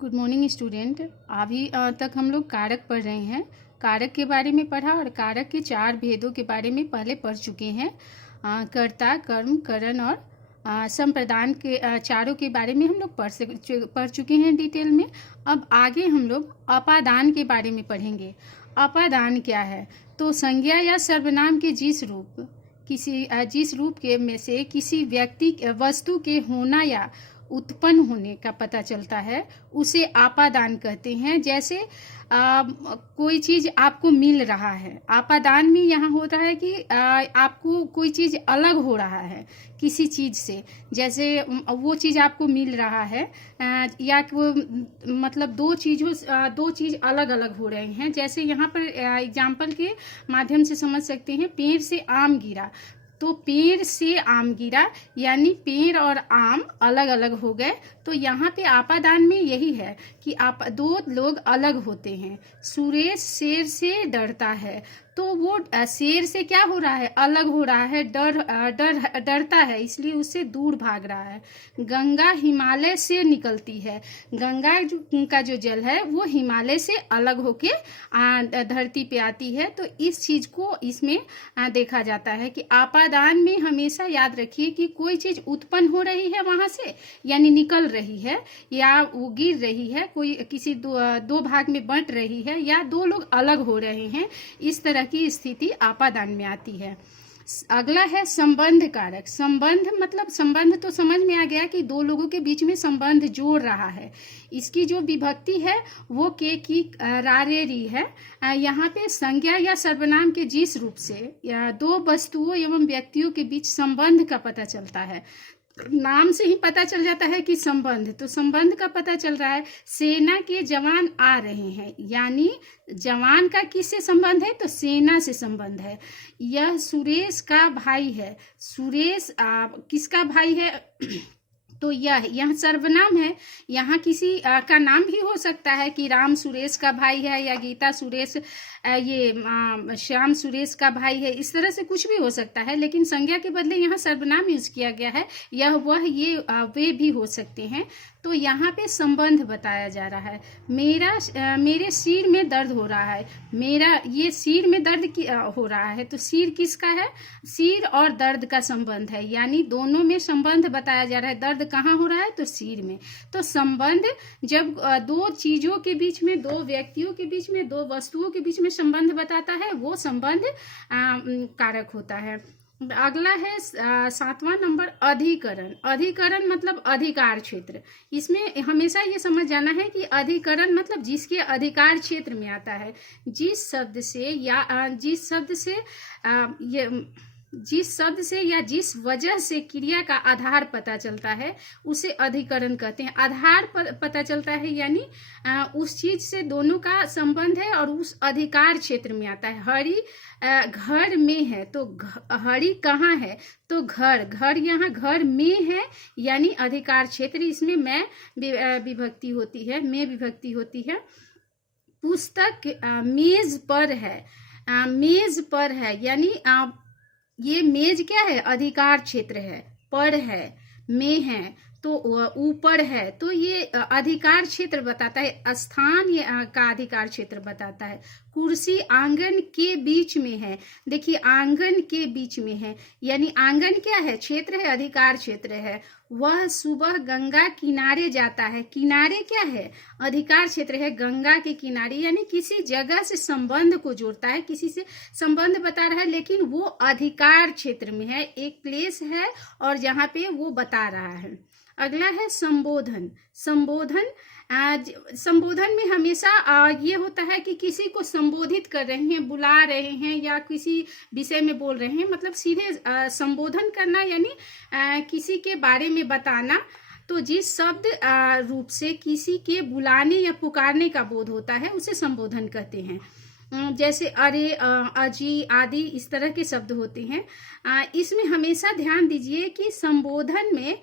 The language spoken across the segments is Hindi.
Good morning student. अभी तक हम लोग कारक पढ़ रहे हैं। कारक के बारे में पढ़ा और कारक के 4 भेदों के बारे में पहले पढ़ चुके हैं। कर्ता, कर्म, करण और संप्रदान के चारों के बारे में हम लोग पढ़ चुके हैं डिटेल में। अब आगे हम लोग अपादान के बारे में पढ़ेंगे। अपादान क्या है? तो संज्ञा या सर्वनाम के जिस रूप के में से किसी व्यक्ति वस्तु के होना या उत्पन्न होने का पता चलता है उसे आपादान कहते हैं। जैसे कोई चीज़ आपको मिल रहा है, आपादान में यहाँ हो रहा है कि आपको कोई चीज़ अलग हो रहा है किसी चीज़ से। जैसे वो चीज़ आपको मिल रहा है या वो मतलब दो चीज़ अलग अलग हो रहे हैं। जैसे यहाँ पर एग्जाम्पल के माध्यम से समझ सकते हैं। पेड़ से आम गिरा, तो पेड़ से आम गिरा यानी पेड़ और आम अलग अलग हो गए। तो यहाँ पे आपादान में यही है कि आप दो लोग अलग होते हैं। सुरेश शेर से डरता है, तो वो शेर से क्या हो रहा है? अलग हो रहा है, डरता है, इसलिए उससे दूर भाग रहा है। गंगा हिमालय से निकलती है, गंगा का जो जल है वो हिमालय से अलग होके धरती पे आती है। तो इस चीज को इसमें देखा जाता है कि आपादान में हमेशा याद रखिए कि कोई चीज उत्पन्न हो रही है वहां से, यानी निकल रही है, या वो गिर रही है, कोई किसी दो भाग में बंट रही है, या दो लोग अलग हो रहे हैं। इस तरह की स्थिति आपादान में आती है। अगला है संबंध कारक। संबंध मतलब संबंध तो समझ में आ गया कि दो लोगों के बीच में संबंध जोड़ रहा है। इसकी जो विभक्ति है वो के की रारेरी है। यहाँ पे संज्ञा या सर्वनाम के जिस रूप से या दो वस्तुओं एवं व्यक्तियों के बीच संबंध का पता चलता है। नाम से ही पता चल जाता है कि संबंध, तो संबंध का पता चल रहा है। सेना के जवान आ रहे हैं, यानी जवान का किससे संबंध है? तो सेना से संबंध है। यह सुरेश का भाई है, सुरेश किसका भाई है? तो यह सर्वनाम है। यहाँ किसी का नाम भी हो सकता है कि राम सुरेश का भाई है, या गीता सुरेश श्याम सुरेश का भाई है। इस तरह से कुछ भी हो सकता है, लेकिन संज्ञा के बदले यहाँ सर्वनाम यूज किया गया है। यह वह ये वे भी हो सकते हैं। तो यहाँ पे संबंध बताया जा रहा है। मेरे सिर में दर्द हो रहा है, मेरा ये सिर में दर्द हो रहा है, तो सिर किसका है? सिर और दर्द का संबंध है, यानी दोनों में संबंध बताया जा रहा है। दर्द कहाँ हो रहा है? तो सिर में। तो संबंध जब दो चीजों के बीच में, दो व्यक्तियों के बीच में, दो वस्तुओं के बीच में संबंध बताता है, वो संबंध कारक होता है। अगला है 7वां नंबर अधिकरण। अधिकरण मतलब अधिकार क्षेत्र। इसमें हमेशा ये समझ जाना है कि अधिकरण मतलब जिसके अधिकार क्षेत्र में आता है। जिस शब्द से या जिस वजह से क्रिया का आधार पता चलता है उसे अधिकरण कहते हैं। आधार पर पता चलता है, यानी उस चीज से दोनों का संबंध है और उस अधिकार क्षेत्र में आता है। हरि घर में है, तो हरि कहाँ है? तो घर यहाँ घर में है, यानी अधिकार क्षेत्र। इसमें मैं विभक्ति होती है, में विभक्ति होती है। पुस्तक मेज पर है, मेज पर है, यानी ये मेज क्या है? अधिकार क्षेत्र है। पर है, में है, तो ऊपर है, तो ये अधिकार क्षेत्र बताता है। स्थान का अधिकार क्षेत्र बताता है। कुर्सी आंगन के बीच में है, देखिए आंगन के बीच में है, यानी आंगन क्या है? क्षेत्र है, अधिकार क्षेत्र है। वह सुबह गंगा किनारे जाता है, किनारे क्या है? अधिकार क्षेत्र है। गंगा के किनारे यानी किसी जगह से संबंध को जोड़ता है, किसी से संबंध बता रहा है, लेकिन वो अधिकार क्षेत्र में है, एक प्लेस है और जहाँ पे वो बता रहा है। अगला है संबोधन। संबोधन में हमेशा ये होता है कि किसी को संबोधित कर रहे हैं, बुला रहे हैं, या किसी विषय में बोल रहे हैं, मतलब सीधे संबोधन करना, यानी किसी के बारे में बताना। तो जिस शब्द रूप से किसी के बुलाने या पुकारने का बोध होता है उसे संबोधन कहते हैं। जैसे अरे, अजी आदि इस तरह के शब्द होते हैं। इसमें हमेशा ध्यान दीजिए कि संबोधन में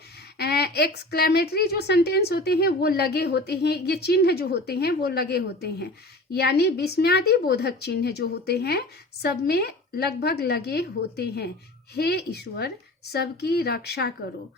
एक्सक्लेमेटरी जो सेंटेंस होते हैं वो लगे होते हैं, ये चिन्ह जो होते हैं वो लगे होते हैं, यानी विस्मयादि बोधक चिन्ह जो होते हैं सब में लगभग लगे होते हैं। हे ईश्वर सबकी रक्षा करो,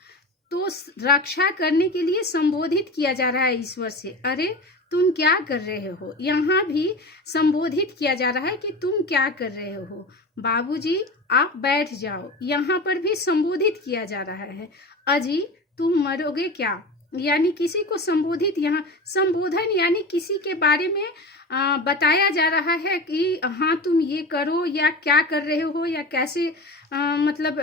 तो रक्षा करने के लिए संबोधित किया जा रहा है ईश्वर से, अरे तुम क्या कर रहे हो। यहाँ भी संबोधित किया जा रहा है कि तुम क्या कर रहे हो, बाबूजी आप बैठ जाओ। यहाँ पर भी संबोधित किया जा रहा है, अजी तुम मरोगे क्या, यानी किसी को संबोधित, यहाँ संबोधन यानी किसी के बारे में बताया जा रहा है कि हाँ तुम ये करो या क्या कर रहे हो या कैसे मतलब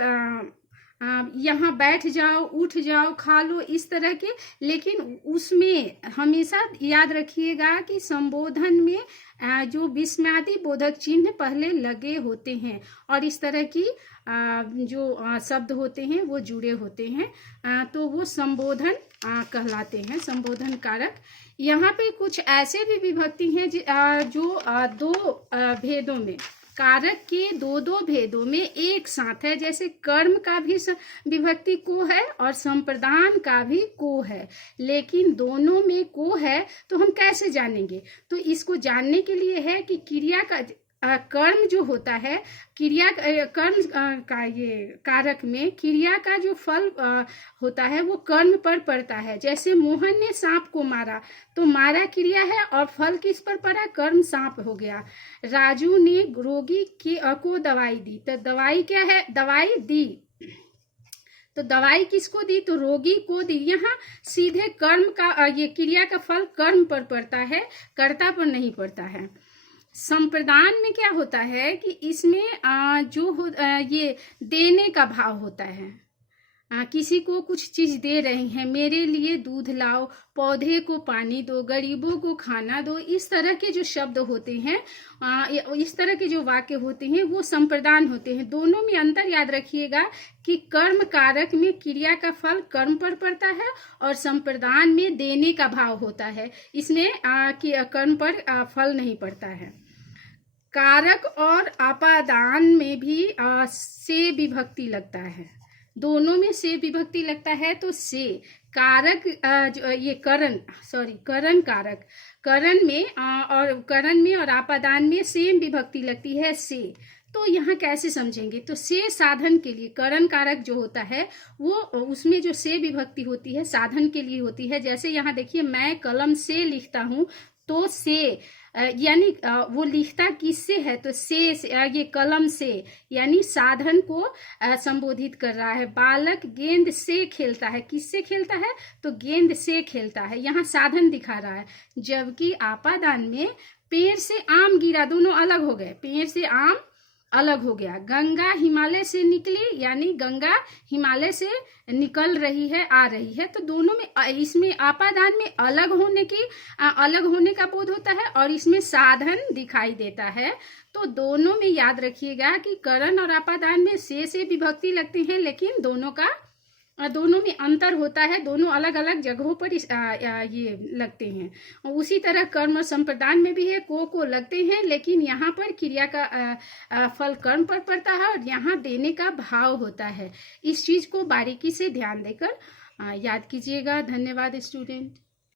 यहाँ बैठ जाओ, उठ जाओ, खा लो, इस तरह के। लेकिन उसमें हमेशा याद रखिएगा कि संबोधन में जो विस्मयादि बोधक चिन्ह पहले लगे होते हैं और इस तरह की जो शब्द होते हैं वो जुड़े होते हैं, तो वो संबोधन कहलाते हैं, संबोधन कारक। यहाँ पे कुछ ऐसे भी विभक्ति हैं जो दो भेदों में, कारक के दो भेदों में एक साथ है। जैसे कर्म का भी विभक्ति को है और संप्रदान का भी को है, लेकिन दोनों में को है तो हम कैसे जानेंगे। तो इसको जानने के लिए है कि क्रिया का कर्म जो होता है, क्रिया कर्म का ये कारक में क्रिया का जो फल होता है वो कर्म पर पड़ता है। जैसे मोहन ने सांप को मारा तो मारा क्रिया है और फल किस पर पड़ा, कर्म सांप हो गया। राजू ने रोगी को दवाई दी, तो दवाई क्या है, दवाई दी, तो दवाई किसको दी, तो रोगी को दी। यहाँ सीधे कर्म का ये क्रिया का फल कर्म पर पड़ता है, कर्ता पर नहीं पड़ता है। संप्रदान में क्या होता है कि इसमें ये देने का भाव होता है, किसी को कुछ चीज दे रहे हैं, मेरे लिए दूध लाओ, पौधे को पानी दो, गरीबों को खाना दो, इस तरह के जो शब्द होते हैं, इस तरह के जो वाक्य होते हैं वो संप्रदान होते हैं। दोनों में अंतर याद रखिएगा कि कर्म कारक में क्रिया का फल कर्म पर पड़ता है और संप्रदान में देने का भाव होता है, इसमें कर्म पर फल नहीं पड़ता है। कारक और अपादान में भी से विभक्ति लगता है, दोनों में से विभक्ति लगता है। तो से कारक ये करण कारक, करण में और अपादान में सेम विभक्ति लगती है से। तो यहाँ कैसे समझेंगे, तो से साधन के लिए, करण कारक जो होता है वो उसमें जो से विभक्ति होती है साधन के लिए होती है। जैसे यहाँ देखिए, मैं कलम से लिखता हूँ, तो से यानी वो लिखता किससे है, तो से ये कलम से यानी साधन को संबोधित कर रहा है। बालक गेंद से खेलता है, किससे खेलता है, तो गेंद से खेलता है, यहाँ साधन दिखा रहा है। जबकि आपादान में पेड़ से आम गिरा, दोनों अलग हो गए, पेड़ से आम अलग हो गया। गंगा हिमालय से निकली, यानी गंगा हिमालय से निकल रही है, आ रही है। तो दोनों में, इसमें आपादान में अलग होने का बोध होता है और इसमें साधन दिखाई देता है। तो दोनों में याद रखिएगा कि करण और आपादान में से विभक्ति लगती है, लेकिन दोनों में अंतर होता है, दोनों अलग अलग जगहों पर ये लगते हैं। उसी तरह कर्म और संप्रदान में भी है, को लगते हैं, लेकिन यहाँ पर क्रिया का फल कर्म पर पड़ता है और यहाँ देने का भाव होता है। इस चीज को बारीकी से ध्यान देकर याद कीजिएगा। धन्यवाद स्टूडेंट।